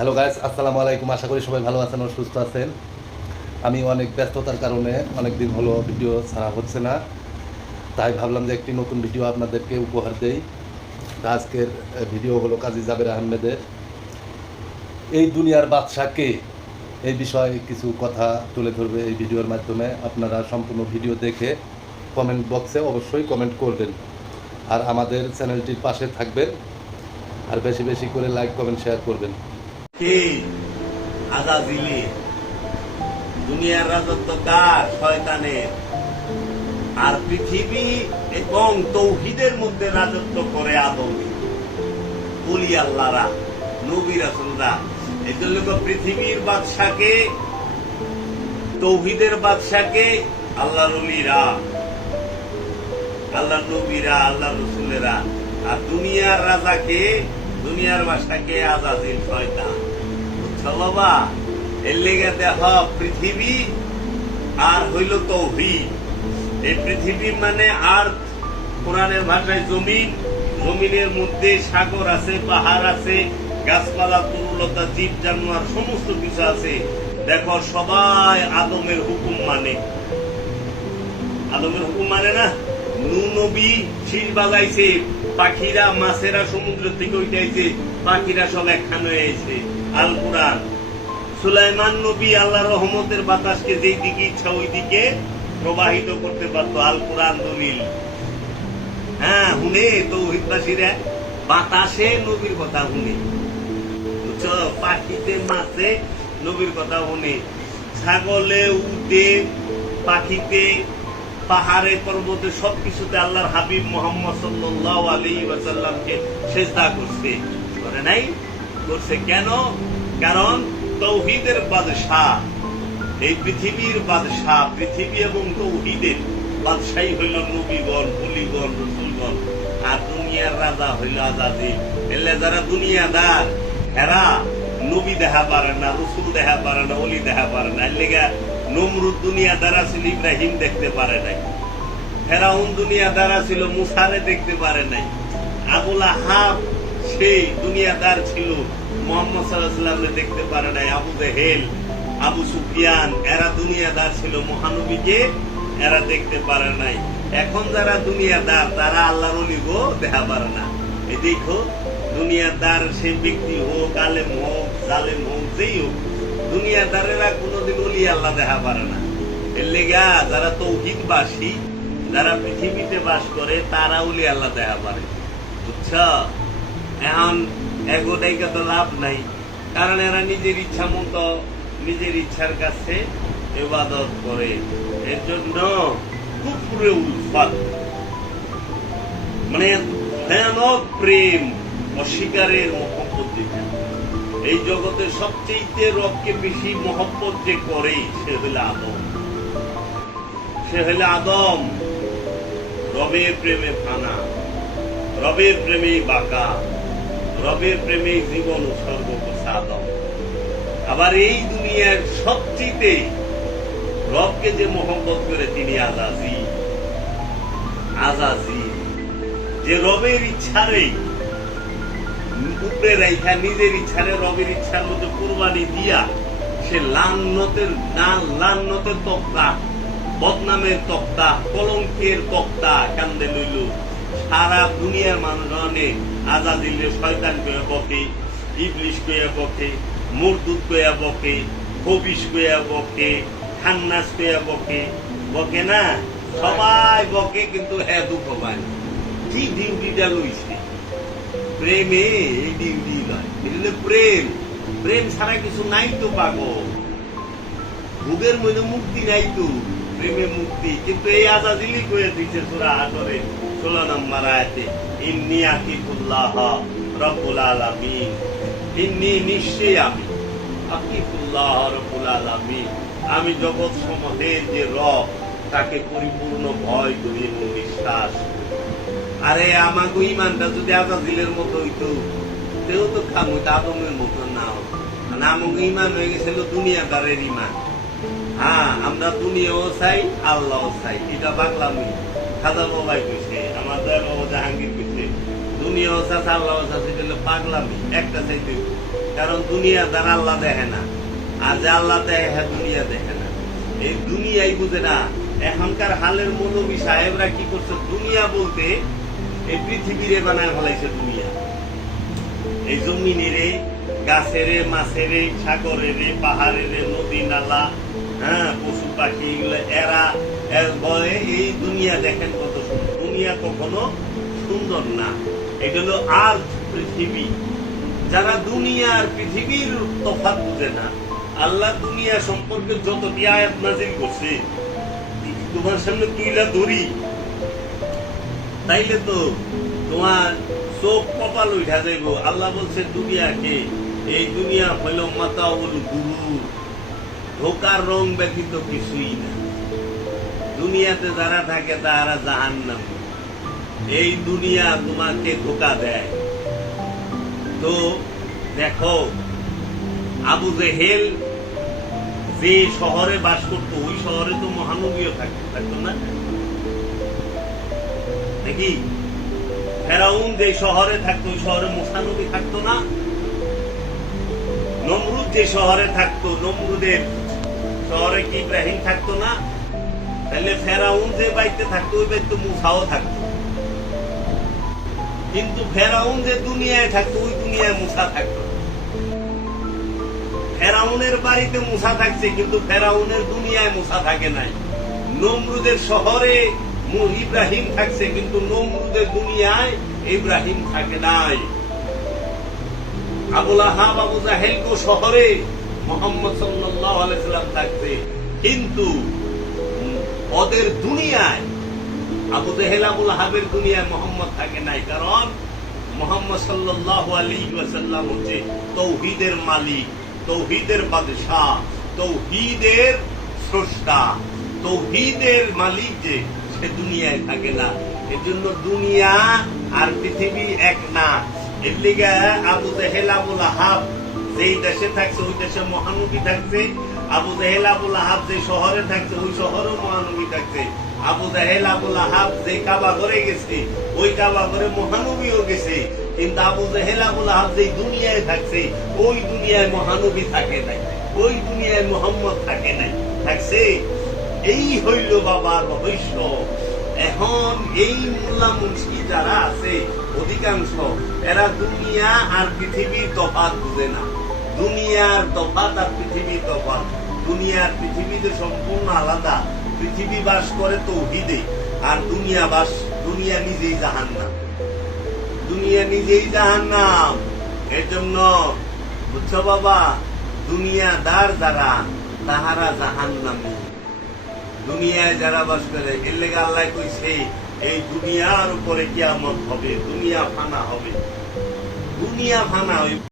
Hello guys আসসালামু আলাইকুম আশা করি সবাই ভালো আছেন ও সুস্থ আছেন। আমি অনেক ব্যস্ততার কারণে অনেক দিন হলো ভিডিও ছাড়া হচ্ছে না। তাই ভাবলাম যে একটি নতুন ভিডিও আপনাদেরকে উপহার দেই। আজকের ভিডিও হলো কাজী জাবের আহমেদের। এই দুনিয়ার বাদশাকে এই বিষয়ে কিছু কথা তুলে ধরবে এই ভিডিওর মাধ্যমে। আপনারা সম্পূর্ণ ভিডিও দেখে কমেন্ট বক্সে অবশ্যই কমেন্ট করবেন। আর আমাদের চ্যানেলটির পাশে থাকবেন। আর বেশি বেশি করে লাইক কমেন্ট শেয়ার করবেন। দুনিয়ার রাজত্ব কার? শয়তানের। আর পৃথিবী এবং তৌহিদের মধ্যে রাজত্ব করে আদমি আল্লাহরা পৃথিবীর বাদশাকে, তৌহিদের বাদশাকে আল্লাহ আল্লাহ নবীরা আল্লাহ রসুলেরা, আর দুনিয়ার রাজাকে, দুনিয়ার বাসাকে আজাজিল শয়তান। এর লেগে দেখ, পৃথিবী আর হইল এই পৃথিবী মানে আর কোরআনের ভাষায় জমিন। জমিনের মধ্যে সাগর আছে, পাহাড় আছে, গাছপালা, তরুলতা জীব জানোয়ার সমস্ত কিছু আছে। দেখো, সবাই আদমের হুকুম মানে। আদমের হুকুম মানে না? নু নবী শীষ বাজাইছে পাখিরা, মাছেরা সমুদ্র থেকে উঠাইছে পাখিরা সব একখান হয়ে আইছে আল সুলাইমান নবী আল্লাহ রহমতের বাতাসকে যেই দিকে ইচ্ছা ওই দিকে প্রবাহিত করতে আল দলিল। হ্যাঁ হুনে বাতাসে নবীর কথা হুনে। পাখিতে মাছে নবীর কথা শুনে ছাগলে, উটে, পাখিতে, পাহাড়ে, পর্বতে সবকিছুতে আল্লাহর হাবিব মোহাম্মদ সাল্লাহ আলী ওয়াসাল্লামকে সেজদা করছে। করে নাই? করছে কেন? কারণ তৌহিদের বাদশাহ, এই পৃথিবীর বাদশাহ, পৃথিবী এবং তৌহিদের বাদশাহী হইল নবীগণ বলিগণ রসুলগণ। আর দুনিয়ার রাজা হইল আজাদি। এলে যারা দুনিয়াদার, এরা নবী দেখা পারে না, রসুল দেখা পারে না, অলি দেখা পারে না। লেগা নমরুদ দুনিয়া দ্বারা ছিল ইব্রাহিম দেখতে পারে নাই। হেরা ফেরাউন দুনিয়া দ্বারা ছিল মুসারে দেখতে পারে নাই। আবুল আহাব সেই দুনিয়াদার ছিল। মোহাম্মদ সাল্লাহামকে দেখতে পারে নাই আবু জেহেল আবু সুফিয়ান, এরা দুনিয়াদার ছিল, মহানবীকে এরা দেখতে পারে নাই। এখন যারা দুনিয়াদার, তারা আল্লাহর অলিগো দেখা পারে না। এই দেখো, দুনিয়াদার সেই ব্যক্তি হোক, আলেম হোক, জালেম হোক, যেই হোক, দুনিয়াদারেরা কোনোদিন অলি আল্লাহ দেখা পারে না। এর লেগা যারা তৌহিদবাসী, যারা পৃথিবীতে বাস করে, তারা উলি আল্লাহ দেখা পারে। বুঝছ? এখন তো লাভ নাই। কারণ এরা নিজের ইচ্ছা মতো নিজের ইচ্ছার কাছে ইবাদত করে। এর জন্য উৎপাদ মানে ভয়ানক প্রেম অস্বীকারের মহব্বত যেটা। এই জগতে সবচেয়ে রবকে বেশি মহব্বত যে করে, সে হইল আদম। সে হইল আদম। রবের প্রেমে ফানা। রবের প্রেমে বাঁকা। রবের প্রেমে জীবন উৎসর্গ আদম আবার এই দুনিয়ার সবচেয়ে রবকে যে মহব্বত করে তিনি আজাজি। আজাজি। যে রবের ইচ্ছারে, উপরে রাইখা নিজের ইচ্ছারে রবের ইচ্ছার মধ্যে কুরবানি দিয়া সে লান্নতের না, লান্নতের তক্তা, বদনামের তক্তা, কলঙ্কের তক্তা কান্দে লইল। সারা দুনিয়ার মানুষ অনেক আজাদিলে শয়তান কয়ে বকে, ইবলিশ কয়ে বকে, মুরদুদ কয়ে বকে হবিস কয়ে বকে, খান্নাস কয়ে বকে। বকে না? সবাই বকে কিন্তু হ্যাঁ দুঃখ পায় কি ডিউটিটা লইছে প্রেমে এই ডিউটি নয় এটা প্রেম। প্রেম ছাড়া কিছু নাই তো পাগল। ভোগের মধ্যে মুক্তি নাই তো। প্রেমে মুক্তি। কিন্তু এই আজাদিলি করে দিচ্ছে সুরা আদরে ষোলো নম্বর আয়াতে, ইন্নি আকিফুল্লাহ রব্বুল আলামিন। ইন্নি নিশ্চয়ই আমি, আকিফুল্লাহ রব্বুল আলামিন। আমি জগৎ সমূহের যে রব, তাকে পরিপূর্ণ ভয় করি এবং বিশ্বাস আরে আমাকে ইমানটা যদি আজাদিলের মতো হইতো, তেও তো খামু আদমের মতো না হতো। আমাকে ইমান হয়ে গেছিল দুনিয়াদারের ইমান হ্যাঁ আমরা দুনিয়াও চাই, আল্লাহও চাই। এটা বাংলামি খাজা বাবাই কইছে, আমার দয়াল বাবা জাহাঙ্গীর কইছে, দুনিয়াও চাষ আল্লাহও চাষ এটা একটা কারণ দুনিয়া দ্বারা আল্লাহ দেখে না, আর যে আল্লাহ দেখে হ্যাঁ দুনিয়া দেখে না। এই দুনিয়াই বুঝে না, এখনকার হালের মৌলবী সাহেবরা কি করছে, দুনিয়া বলতে এই পৃথিবীরে বানায় ফেলাইছে দুনিয়া। এই জমিনেরে, গাছেরে, মাছেরে, সাগরেরে, পাহাড়েরে, নদী, নালা হ্যাঁ পশু পাখি এগুলো, এরা বলে এই দুনিয়া দেখেন কত সুন্দর। দুনিয়া কখনো সুন্দর না। এটা হলো আর পৃথিবী। যারা দুনিয়া আর পৃথিবীর তফাৎ বুঝে না, আল্লাহ দুনিয়া সম্পর্কে আয়াত নাজিল করছে, তোমার সামনে তুইলা ধরি। তাইলে তো তোমার চোখ কপাল উঠা যাইব। আল্লাহ বলছে, দুনিয়াকে, এই দুনিয়া হইল মাতা গুরু ধোকার রং ব্যতীত কিছুই না। দুনিয়াতে যারা থাকে, তারা জাহান নাম এই দুনিয়া তোমাকে ধোকা দেয়। তো দেখো, আবু জেহেল যে শহরে বাস করতো, ওই শহরে তো মহানবীও থাকতো থাকতো না? নাকি? ফেরাউন যে শহরে থাকতো, ওই শহরে মুসানবী থাকতো না? নমরুদ যে শহরে থাকতো, নমরুদের শহরে কি ইব্রাহিম থাকতো না? তাহলে ফেরাউন যে বাড়িতে থাকতো, ওই বাড়িতে মুসাও থাকতো। কিন্তু ফেরাউন যে দুনিয়ায় থাকতো, ওই দুনিয়ায় মুসা থাকতো ফেরাউনের বাড়িতে মুসা থাকছে, কিন্তু ফেরাউনের দুনিয়ায় মুসা থাকে নাই। নমরুদের শহরে ইব্রাহিম থাকছে, কিন্তু নমরুদের দুনিয়ায় ইব্রাহিম থাকে নাই। আবুল আহাব, আবু জাহেলকো শহরে মোহাম্মদ সাল্লাল্লাহু আলাইহি সাল্লাম থাকছে কিন্তু ওদের দুনিয়ায়, আবু জেহেল, আবুল আহাবের দুনিয়ায় মোহাম্মদ থাকে নাই। কারণ মোহাম্মদ সাল্লাল্লাহু আলাইহি ওয়াসাল্লাম হচ্ছে তৌহিদের মালিক, তৌহিদের বাদশাহ, তৌহিদের স্রষ্টা। তৌহিদের মালিক যে, সে দুনিয়ায় থাকে না। এজন্য দুনিয়া আর পৃথিবী এক না। এর লিগে আবু জেহেল, আবুল আহাব যেই দেশে থাকছে, ওই দেশে মহানবী থাকছে। আবু জাহেল আবুল আহাব যে শহরে থাকছে, ওই শহরেও মহানবী থাকছে। আবু জাহেল আবুল আহাব যে কাবা ঘরে গেছে, ওই কাবা ঘরে মহানবীও গেছে। কিন্তু আবু জাহেল আবুল আহাব যে দুনিয়ায় থাকছে, ওই দুনিয়ায় মহানবী থাকে নাই। ওই দুনিয়ায় মোহাম্মদ থাকে নাই। থাকছে। এই হইল বাবার রহস্য এখন এই মোল্লা মুন্সি যারা আছে, অধিকাংশ, এরা দুনিয়া আর পৃথিবীর তফাত বুঝে না। দুনিয়ার তফাৎ আর পৃথিবীর তফাৎ দুনিয়ার পৃথিবীতে সম্পূর্ণ আলাদা, পৃথিবী বাস করে তৌহিদে, আর দুনিয়া বাস, দুনিয়া নিজেই জাহান নাম দুনিয়া নিজেই জাহান নাম এর জন্য বুঝছ বাবা, দুনিয়াদার যারা, তাহারা জাহান নামী দুনিয়ায় যারা বাস করে, এর লেগে আল্লাহ কইছে, এই দুনিয়ার উপরে কিয়ামত হবে, দুনিয়া ফানা হবে। দুনিয়া ফানা হইবে।